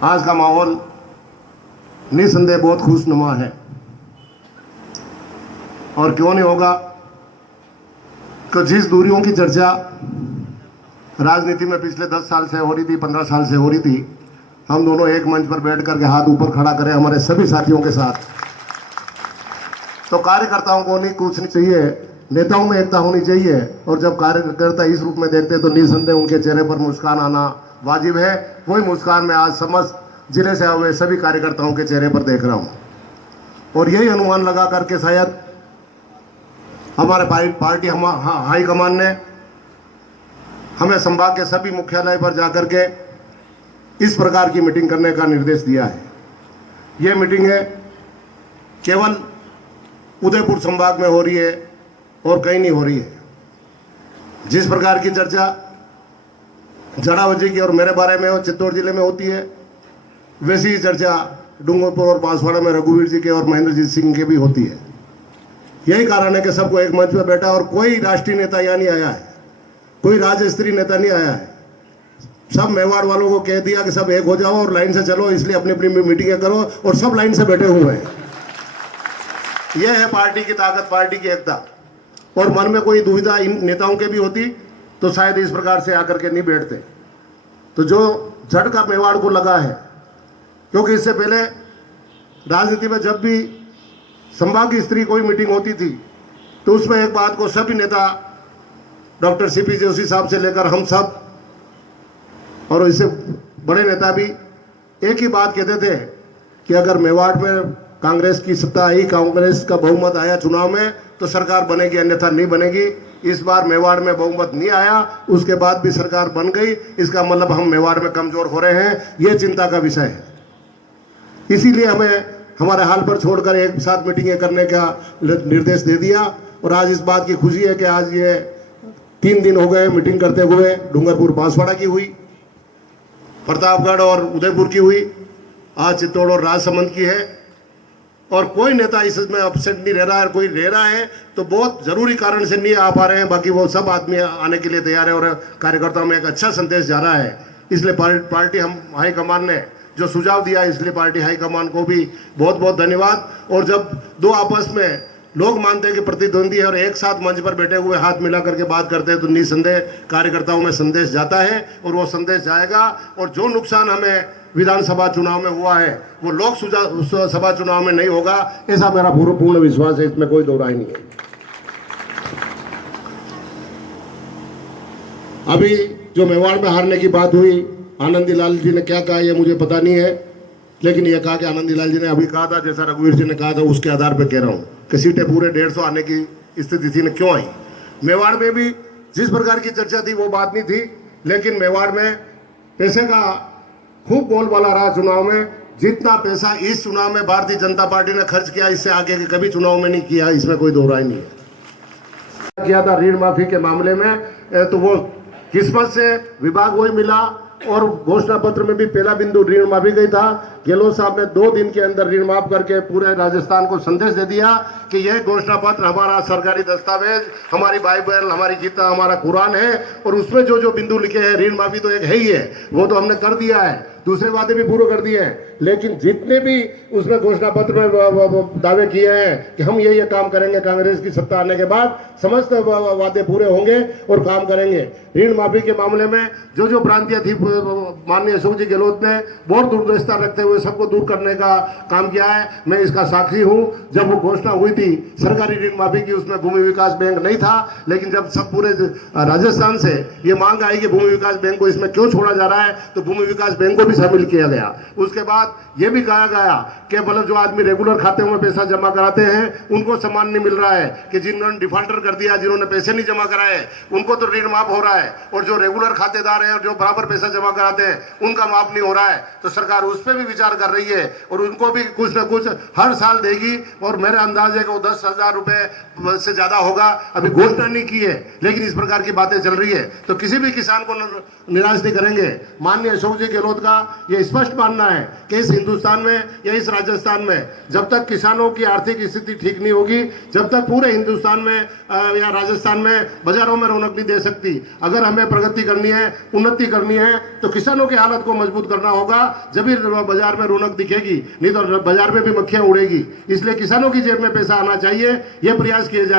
आज का माहौल निसंदेह बहुत खुशनुमा है। और क्यों नहीं होगा कि जिस दूरियों की चर्चा राजनीति में पिछले 10 साल से हो रही थी, 15 साल से हो रही थी, हम दोनों एक मंच पर बैठ करके हाथ ऊपर खड़ा करें हमारे सभी साथियों के साथ। तो कार्यकर्ताओं को नहीं कूचनी चाहिए, नेताओं में एकता होनी चाहिए। और जब कार्यकर्ता इस रूप में देखते हैं तो निसंदेह उनके चेहरे पर मुस्कान आना वाजिब है। वही मुस्कान मैं आज समस्त जिले से आए हुए सभी कार्यकर्ताओं के चेहरे पर देख रहा हूँ। और यही अनुमान लगा करके शायद हमारे पार्टी हाईकमान ने हमें संभाग के सभी मुख्यालय पर जाकर के इस प्रकार की मीटिंग करने का निर्देश दिया है। ये मीटिंग है केवल उदयपुर संभाग में हो रही है और कहीं नहीं हो रही है। जिस प्रकार की चर्चा जड़ावजी की और मेरे बारे में और चित्तौड़ जिले में होती है, वैसी ही चर्चा डूंगरपुर और बांसवाड़ा में रघुवीर जी के और महेंद्रजीत सिंह के भी होती है। यही कारण है कि सबको एक मंच पर बैठा और कोई राष्ट्रीय नेता यहाँ नहीं आया है, कोई राज्य स्तरीय नेता नहीं आया है। सब मेवाड़ वालों को कह दिया कि सब एक हो जाओ और लाइन से चलो, इसलिए अपनी अपनी मीटिंगें करो और सब लाइन से बैठे हुए हैं। यह है पार्टी की ताकत, पार्टी की एकता। और मन में कोई दुविधा इन नेताओं के भी होती तो शायद इस प्रकार से आकर के नहीं बैठते। तो जो झटका मेवाड़ को लगा है, क्योंकि इससे पहले राजनीति में जब भी संभागीय स्तरीय कोई मीटिंग होती थी तो उसमें एक बात को सभी नेता, डॉक्टर सीपी जोशी साहब से लेकर हम सब और इससे बड़े नेता भी एक ही बात कहते थे कि अगर मेवाड़ में कांग्रेस की सत्ता आई, कांग्रेस का बहुमत आया चुनाव में तो सरकार बनेगी, अन्यथा नहीं बनेगी। इस बार मेवाड़ में बहुमत नहीं आया, उसके बाद भी सरकार बन गई, इसका मतलब हम मेवाड़ में कमजोर हो रहे हैं। यह चिंता का विषय है। इसीलिए हमें हमारे हाल पर छोड़कर एक साथ मीटिंगें करने का निर्देश दे दिया। और आज इस बात की खुशी है कि आज ये 3 दिन हो गए मीटिंग करते हुए। डूंगरपुर बांसवाड़ा की हुई, प्रतापगढ़ और उदयपुर की हुई, आज चित्तौड़ और राजसमंद की है। और कोई नेता इसमें अपसेट नहीं रह रहा है। कोई रह रहा है तो बहुत ज़रूरी कारण से नहीं आ पा रहे हैं, बाकी वो सब आदमी आने के लिए तैयार है और कार्यकर्ताओं में एक अच्छा संदेश जा रहा है। इसलिए पार्टी हम हाईकमान ने जो सुझाव दिया, इसलिए पार्टी हाईकमान को भी बहुत बहुत धन्यवाद। और जब दो आपस में लोग मानते हैं कि प्रतिद्वंदी है और एक साथ मंच पर बैठे हुए हाथ मिला करके बात करते हैं तो निसंदेह कार्यकर्ताओं में संदेश जाता है और वो संदेश जाएगा। और जो नुकसान हमें विधानसभा चुनाव में हुआ है वो लोकसभा चुनाव में नहीं होगा, ऐसा मेरा पूर्ण विश्वास है। इसमें कोई दो राय नहीं है। अभी जो मेवाड़ में हारने की बात हुई, आनंदीलाल जी ने क्या कहा ये मुझे पता नहीं है, लेकिन ये कहा कि आनंदीलाल जी ने अभी कहा था, जैसा रघुवीर जी ने कहा था, उसके आधार पर कह रहा हूँ कि सीटें पूरे 150 आने की स्थिति थी, क्यों आई। मेवाड़ में भी जिस प्रकार की चर्चा थी वो बात नहीं थी, लेकिन मेवाड़ में पैसे का खूब बोलबाला रहा। चुनाव में जितना पैसा इस चुनाव में भारतीय जनता पार्टी ने खर्च किया, इससे आगे के कभी चुनाव में नहीं किया, इसमें कोई दो राय नहीं है। किया था ऋण माफी के मामले में, तो वो किस्मत से विभाग वही मिला और घोषणा पत्र में भी पहला बिंदु ऋण माफी गई था। गहलोत साहब ने 2 दिन के अंदर ऋण माफ करके पूरे राजस्थान को संदेश दे दिया कि यह घोषणा पत्र हमारा सरकारी दस्तावेज, हमारी बाइबल, हमारी गीता, हमारा कुरान है और उसमें जो जो बिंदु लिखे हैं, ऋण माफी तो एक है ही है, वो तो हमने कर दिया है, दूसरे वादे भी पूरे कर दिए हैं। लेकिन जितने भी उसमें घोषणा पत्र में दावे किए हैं कि हम ये काम करेंगे कांग्रेस की सत्ता आने के बाद, समस्त वादे पूरे होंगे और काम करेंगे। ऋण माफी के मामले में जो जो भ्रांतियां थी, माननीय अशोक जी गहलोत ने बहुत दूरदर्शिता रखते हुए सबको दूर करने का काम किया है। मैं इसका साक्षी हूं। जब वो घोषणा हुई थी सरकारी ऋण माफी की, उसमें भूमि विकास बैंक नहीं था, लेकिन जब सब पूरे राजस्थान से ये मांग आई कि भूमि विकास बैंक को इसमें क्यों छोड़ा जा रहा है, तो भूमि विकास बैंक को भी शामिल किया गया। उसके बाद ये भी कहा गया कि मतलब जो आदमी रेगुलर खाते में पैसा जमा कराते हैं उनको सम्मान नहीं मिल रहा है, कि जिन्होंने डिफॉल्टर कर दिया, जिन्होंने पैसे नहीं जमा कराए, उनको तो ऋण माफ हो रहा है, और जो रेगुलर खातेदार हैं और जो बराबर पैसा जमा कराते हैं उनका माफ नहीं हो रहा है। तो सरकार उस पर भी विचार कर रही है और उनको भी कुछ न कुछ हर साल देगी। और मेरा अंदाज है कि वो 10,000 रुपए से ज्यादा होगा। अभी घोषणा नहीं की है, लेकिन इस प्रकार की बातें चल रही है, तो किसी भी किसान को निराश नहीं करेंगे। माननीय अशोक जी गहलोत का ये स्पष्ट मानना है कि इस हिंदुस्तान में या इस राजस्थान में जब तक किसानों की आर्थिक स्थिति ठीक नहीं होगी, जब तक पूरे हिंदुस्तान में या राजस्थान में बाजारों में रौनक नहीं दे सकती। अगर हमें प्रगति करनी है, उन्नति करनी है, तो किसानों की हालत को मजबूत करना होगा, जब भी बाजार में रौनक दिखेगी, नहीं तो बाजार में भी मक्खियां उड़ेगी। इसलिए किसानों की जेब में पैसा आना चाहिए, यह प्रयास किए जाए।